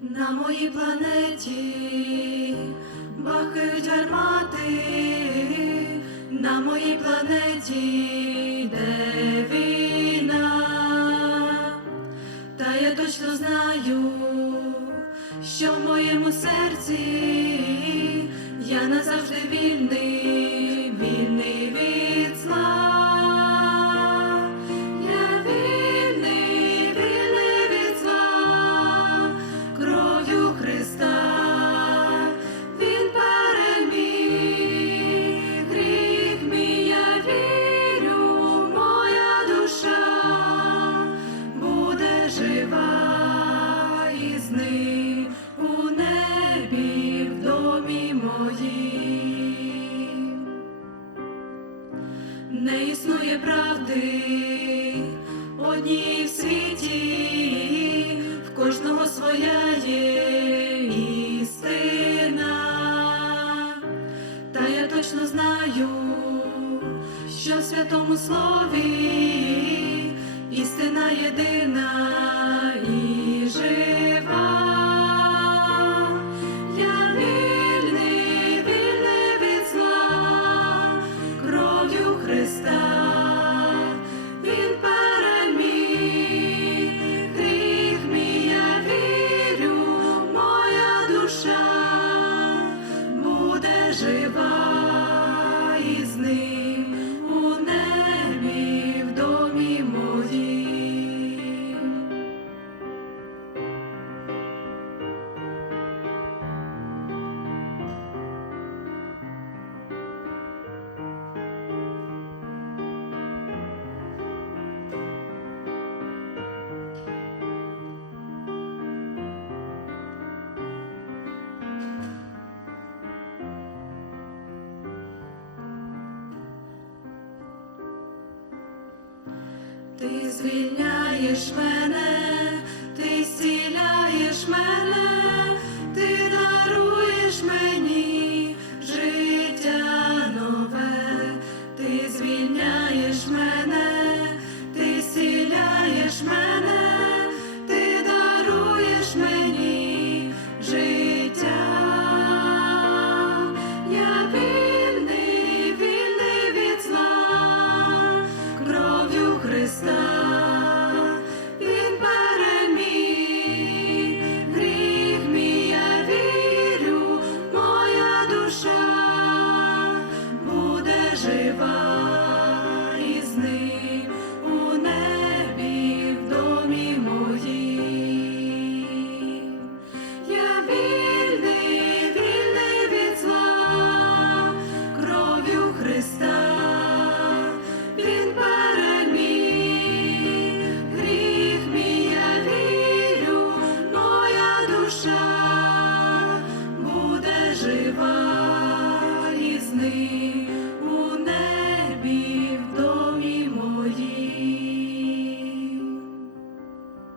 На моїй планеті бахають гармати, на моїй планеті йде війна, та я точно знаю, що в моєму серці. Я назавжди вільний, вільний від зла. Існує правди одній в світі, в кожного своя є істина, та я точно знаю, що в святому слові істина єдина і жива. Ти звільняєш мене, ти